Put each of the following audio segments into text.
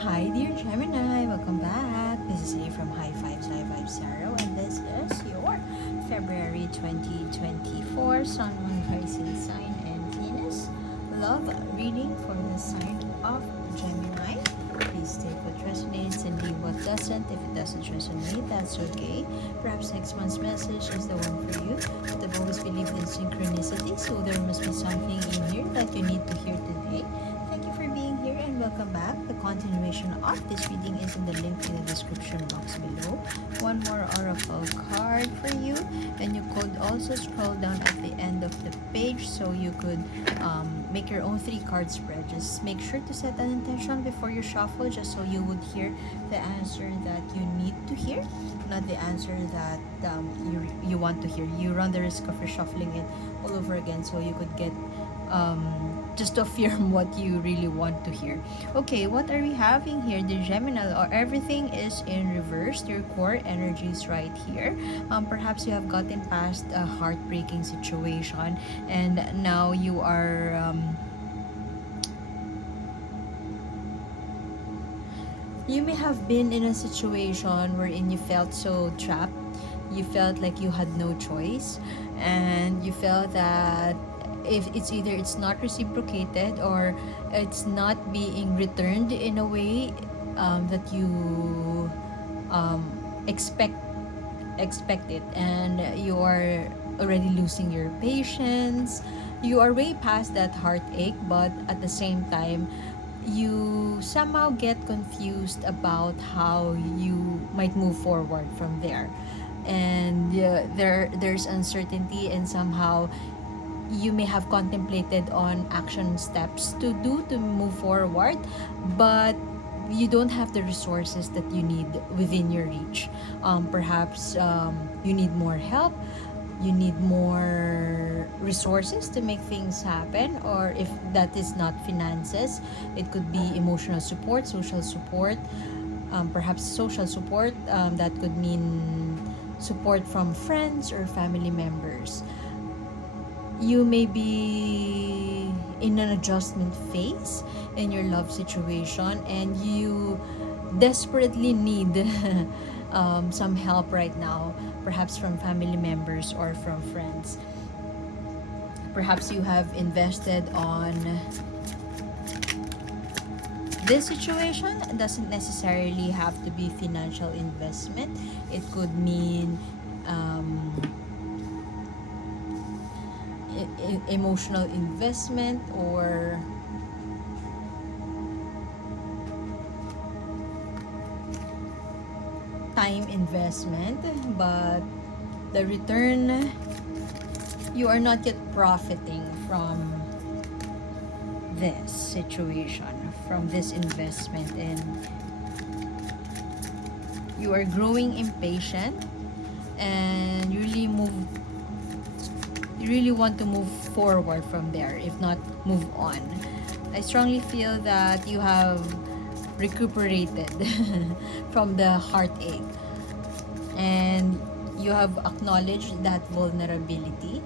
Hi dear Gemini, welcome back. This is A from High Fives, High Fives Sarah, and this is your February 2024 Sun, Moon, Rising sign and Venus love reading for the sign of Gemini. Please take what resonates and leave what doesn't. If it doesn't resonate, that's okay. Perhaps next month's message is the one for you. But I've always believed in synchronicity, so there must be something in here that you need to hear today. Thank you for being here and welcome back. The continuation of this reading is in the link in the description box below. One more oracle card for you, and you could also scroll down at the end of the page so you could make your own 3-card spread. Just make sure to set an intention before you shuffle, just so you would hear the answer that you need to hear, not the answer that you want to hear. You run the risk of reshuffling it all over again, so you could get just to affirm what you really want to hear. Okay, what are we having here? The Gemini, or everything is in reverse. Your core energy is right here. Perhaps you have gotten past a heartbreaking situation, and now you are you may have been in a situation wherein you felt so trapped. You felt like you had no choice, and you felt that if it's either it's not reciprocated or it's not being returned in a way that you expect it, and you are already losing your patience. You are way past that heartache, but at the same time you somehow get confused about how you might move forward from there, and there's uncertainty, and somehow you may have contemplated on action steps to do to move forward, but you don't have the resources that you need within your reach. Perhaps you need more help, you need more resources to make things happen, or if that is not finances, it could be emotional support, social support, perhaps social support. That could mean support from friends or family members. You may be in an adjustment phase in your love situation, and you desperately need some help right now, perhaps from family members or from friends. Perhaps you have invested on this situation. It doesn't necessarily have to be financial investment. It could mean emotional investment, or time investment, but the return, you are not yet profiting from this situation, from this investment, and you are growing impatient, and you really want to move forward from there, if not move on. I strongly feel that you have recuperated from the heartache, and you have acknowledged that vulnerability.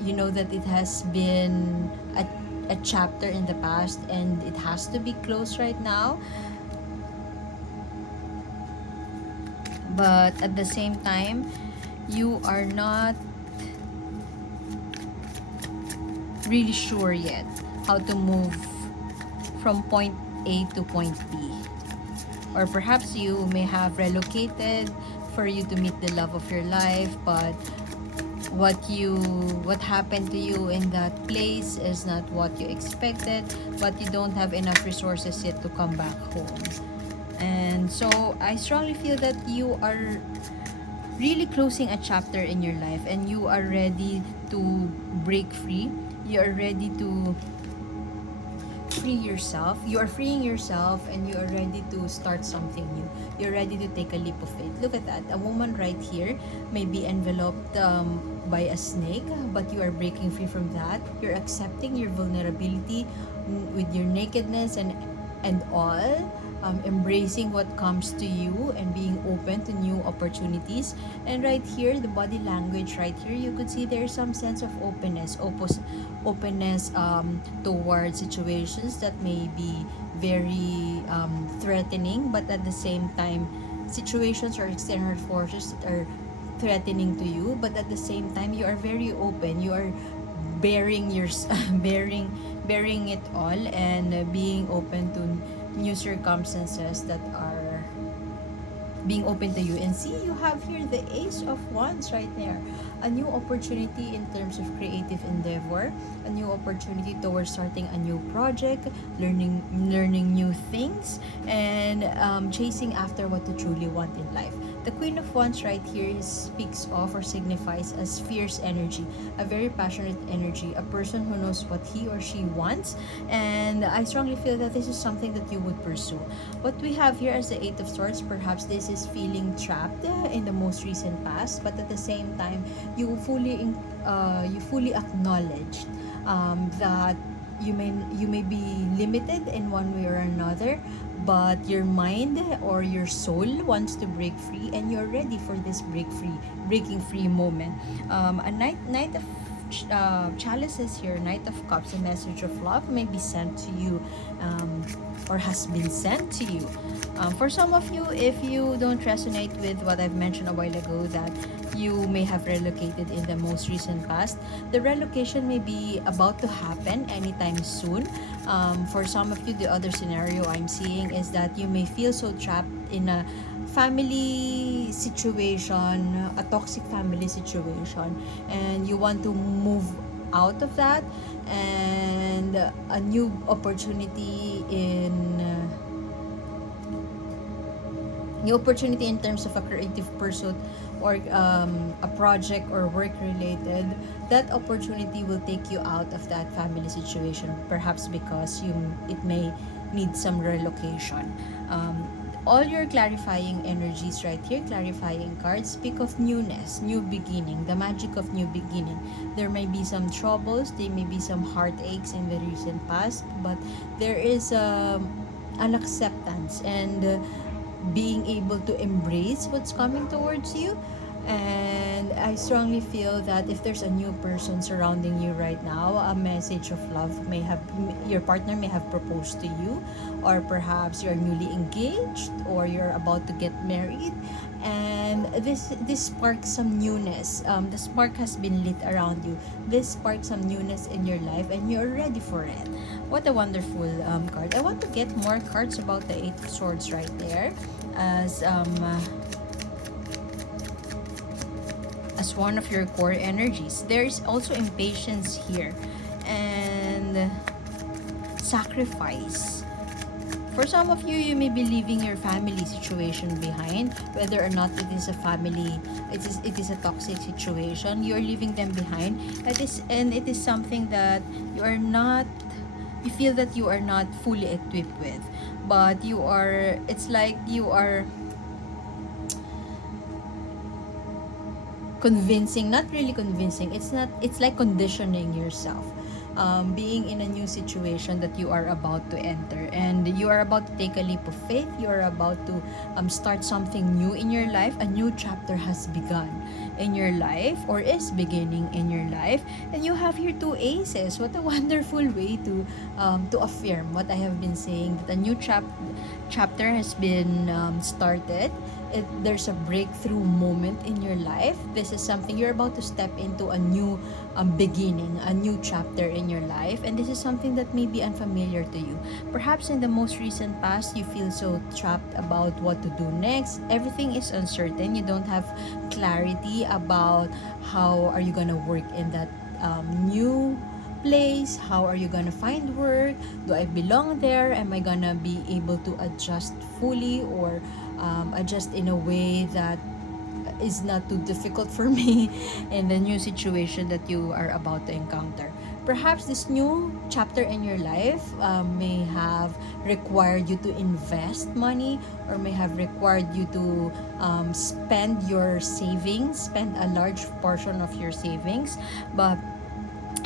You know that it has been a chapter in the past, and it has to be closed right now, but at the same time you are not really sure yet how to move from point A to point B. Or perhaps you may have relocated for you to meet the love of your life, but what happened to you in that place is not what you expected, but you don't have enough resources yet to come back home. And so I strongly feel that you are really closing a chapter in your life, and you are ready to break free. You are ready to free yourself. You are freeing yourself, and you are ready to start something new. You're ready to take a leap of faith. Look at that. A woman right here may be enveloped by a snake, but you are breaking free from that. You're accepting your vulnerability with your nakedness and all. Embracing what comes to you and being open to new opportunities. And right here, the body language right here, you could see there's some sense of openness, openness towards situations that may be very threatening, but at the same time, situations or external forces that are threatening to you, but at the same time, you are very open. You are bearing your bearing bearing it all, and being open to new circumstances that are being open to you. And see, you have here the Ace of Wands right there. A new opportunity in terms of creative endeavor, a new opportunity towards starting a new project, learning new things, and chasing after what you truly want in life. The Queen of Wands right here speaks of or signifies as fierce energy, a very passionate energy, a person who knows what he or she wants, and I strongly feel that this is something that you would pursue. What we have here as the Eight of Swords, perhaps this is feeling trapped in the most recent past, but at the same time, you fully acknowledge that you may be limited in one way or another, but your mind or your soul wants to break free, and you're ready for this breaking free moment. A knight of chalices here, Knight of Cups, a message of love may be sent to you, or has been sent to you. For some of you, if you don't resonate with what I've mentioned a while ago, that you may have relocated in the most recent past, the relocation may be about to happen anytime soon. For some of you, the other scenario I'm seeing is that you may feel so trapped in a family situation, a toxic family situation, and you want to move out of that, and a new opportunity in terms of a creative pursuit, or a project or work related, that opportunity will take you out of that family situation, perhaps because it may need some relocation. All your clarifying energies right here, clarifying cards, speak of newness, new beginning, the magic of new beginning. There may be some troubles, there may be some heartaches in the recent past, but there is an acceptance, and being able to embrace what's coming towards you. And I strongly feel that if there's a new person surrounding you right now, a message of love may have, your partner may have proposed to you, or perhaps you're newly engaged, or you're about to get married, and this sparks some newness. The spark has been lit around you. This sparks some newness in your life, and you're ready for it. What a wonderful card. I want to get more cards about the Eight of Swords right there, as one of your core energies. There is also impatience here, and sacrifice. For some of you, you may be leaving your family situation behind, whether or not it is a family, it is a toxic situation. You are leaving them behind. It is something that you feel that you are not fully equipped with, but it's like you are convincing, not really convincing, it's like conditioning yourself, being in a new situation that you are about to enter, and you are about to take a leap of faith. You are about to start something new in your life. A new chapter has begun in your life, or is beginning in your life, and you have here two aces. What a wonderful way to affirm what I have been saying, that a new chapter has been started. There's a breakthrough moment in your life. This is something you're about to step into, a new beginning, a new chapter in your life, and this is something that may be unfamiliar to you. Perhaps in the most recent past, you feel so trapped about what to do next. Everything is uncertain. You don't have clarity about how are you gonna work in that new place. How are you gonna find work? Do I belong there? Am I gonna be able to adjust fully, or adjust in a way that is not too difficult for me in the new situation that you are about to encounter? Perhaps this new chapter in your life may have required you to invest money, or may have required you to spend your savings, spend a large portion of your savings. But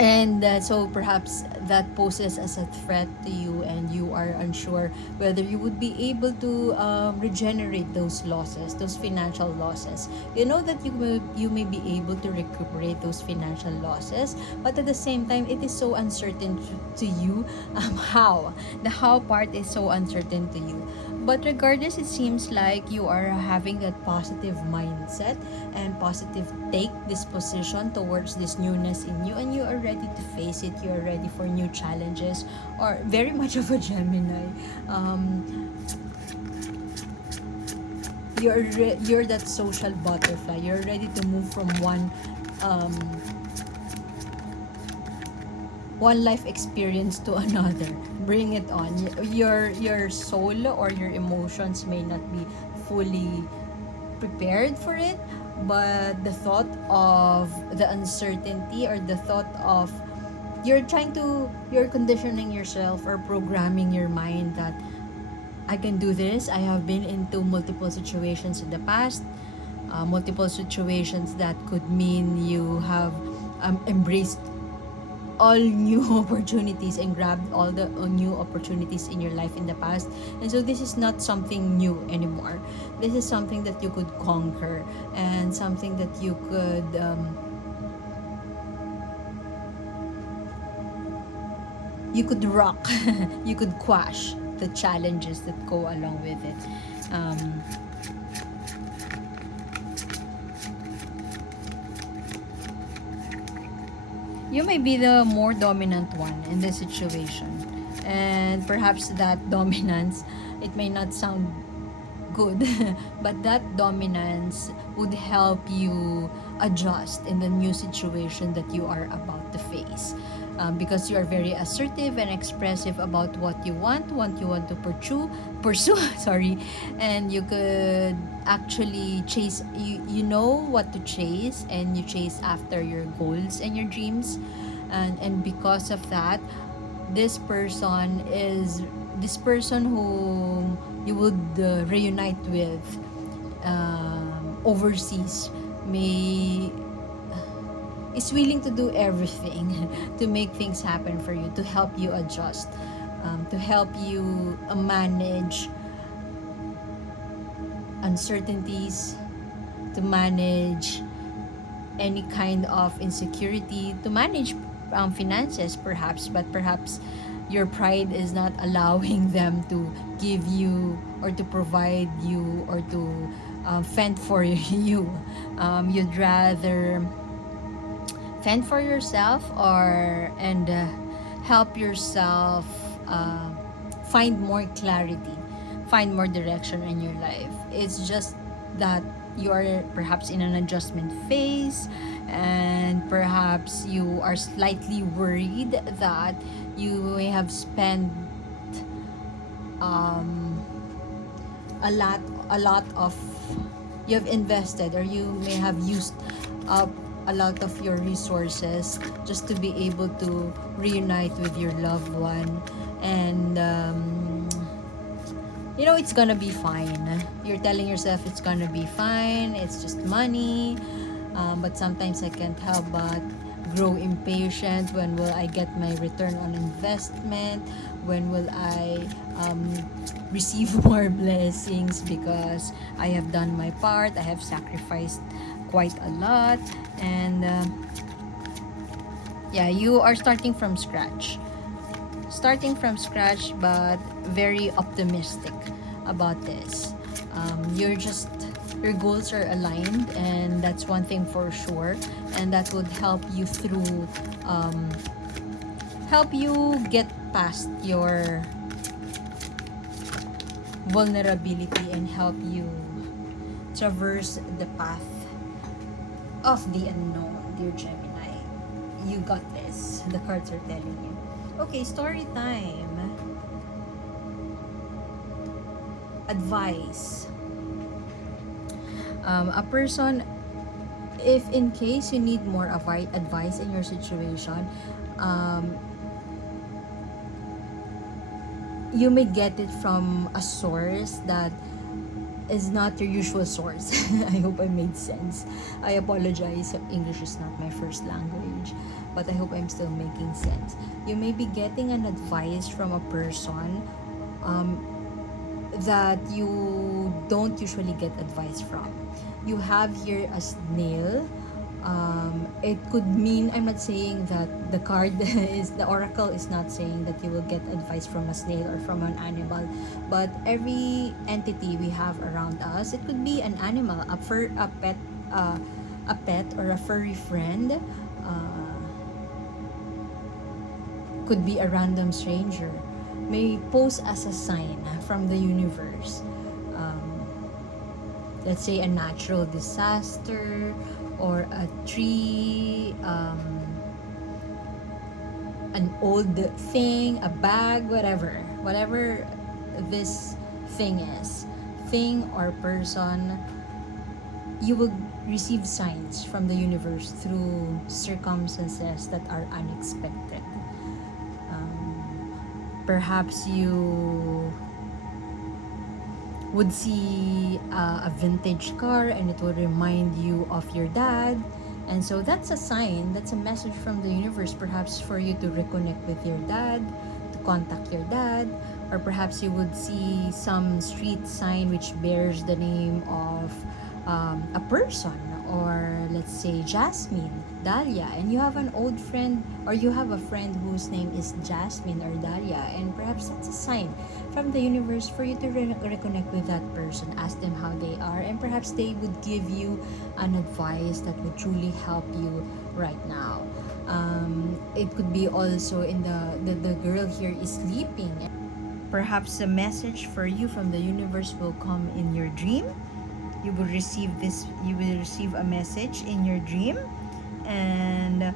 And so perhaps that poses as a threat to you, and you are unsure whether you would be able to regenerate those losses, those financial losses. You know that you may be able to recuperate those financial losses, but at the same time it is so uncertain to you. How the how part is so uncertain to you. But regardless, it seems like you are having that positive mindset and positive take disposition towards this newness in you, and you are ready to face it. You are ready for new challenges, or very much of a Gemini. You're that social butterfly. You're ready to move from um, one life experience to another. Bring it on. Your soul or your emotions may not be fully prepared for it, but the thought of the uncertainty, or the thought of you're conditioning yourself or programming your mind that I can do this. I have been into multiple situations in the past, multiple situations that could mean you have embraced all new opportunities and grabbed all the new opportunities in your life in the past. And so this is not something new anymore. This is something that you could conquer, and something that you could rock. You could quash the challenges that go along with it. um, you may be the more dominant one in this situation, and perhaps that dominance, it may not sound good, but that dominance would help you adjust in the new situation that you are about to face, because you are very assertive and expressive about what you want to pursue sorry. And you could actually chase, you know what to chase, and you chase after your goals and your dreams. And because of that, this person whom you would reunite with overseas may is willing to do everything to make things happen for you, to help you adjust, to help you manage uncertainties, to manage any kind of insecurity, to manage finances perhaps. But perhaps your pride is not allowing them to give you, or to provide you, or to fend for you. You'd rather fend for yourself, and help yourself find more clarity, find more direction in your life. It's just that you are perhaps in an adjustment phase, and perhaps you are slightly worried that you may have spent um, a lot of you have invested, or you may have used up a lot of your resources just to be able to reunite with your loved one. And it's gonna be fine. You're telling yourself it's gonna be fine, it's just money. But sometimes I can't help but grow impatient. When will I get my return on investment? When will I receive more blessings? Because I have done my part, I have sacrificed quite a lot. And yeah, you are starting from scratch, but very optimistic about this. Your goals are aligned, and that's one thing for sure. And that would help you through, help you get past your vulnerability, and help you traverse the path of the unknown, dear Gemini. You got this. The cards are telling you. Okay, story time. Advice. A person, if in case you need more advice in your situation, you may get it from a source that is not your usual source. I hope I made sense. I apologize if English is not my first language, but I hope I'm still making sense. You may be getting an advice from a person that you don't usually get advice from. You have here a snail. It could mean, I'm not saying that the card is, the oracle is not saying that you will get advice from a snail or from an animal, but every entity we have around us, it could be an animal, a pet or a furry friend, could be a random stranger, may pose as a sign from the universe. Let's say a natural disaster, or a tree, an old thing, a bag, whatever this thing is, thing or person, you will receive signs from the universe through circumstances that are unexpected. Perhaps you would see a vintage car and it will remind you of your dad, and so that's a sign, that's a message from the universe, perhaps for you to reconnect with your dad, to contact your dad. Or perhaps you would see some street sign which bears the name of a person, or let's say Jasmine, Dahlia, and you have an old friend, or you have a friend whose name is Jasmine or Dahlia, and perhaps that's a sign from the universe for you to reconnect with that person. Ask them how they are, and perhaps they would give you an advice that would truly help you right now. It could be also in the girl here is sleeping. Perhaps a message for you from the universe will come in your dream. You will receive a message in your dream, and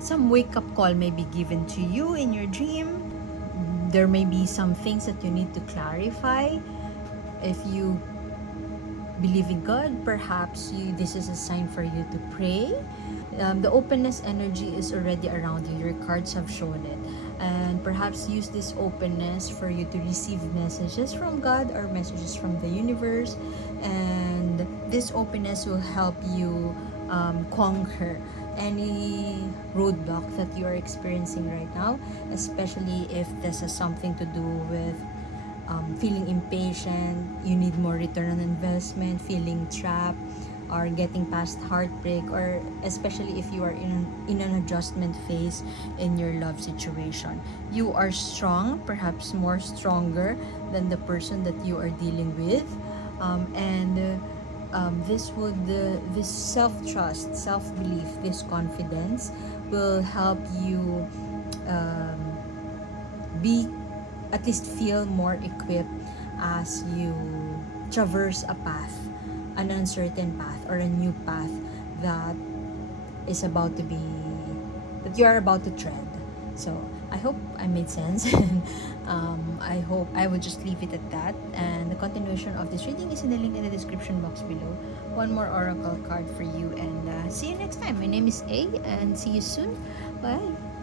some wake-up call may be given to you in your dream. There may be some things that you need to clarify. If you believe in God, perhaps this is a sign for you to pray. The openness energy is already around you. Your cards have shown it. And perhaps use this openness for you to receive messages from God or messages from the universe. And this openness will help you conquer any roadblock that you are experiencing right now, especially if this has something to do with feeling impatient, you need more return on investment, feeling trapped, or getting past heartbreak, or especially if you are in an adjustment phase in your love situation. You are strong, perhaps more stronger than the person that you are dealing with, this self-trust, self-belief, this confidence will help you be, at least feel more equipped as you traverse a path, an uncertain path or a new path that is about to be, that you are about to tread. So I hope I made sense. I hope I would just leave it at that, and the continuation of this reading is in the link in the description box below. One more oracle card for you, and see you next time. My name is A, and see you soon. Bye.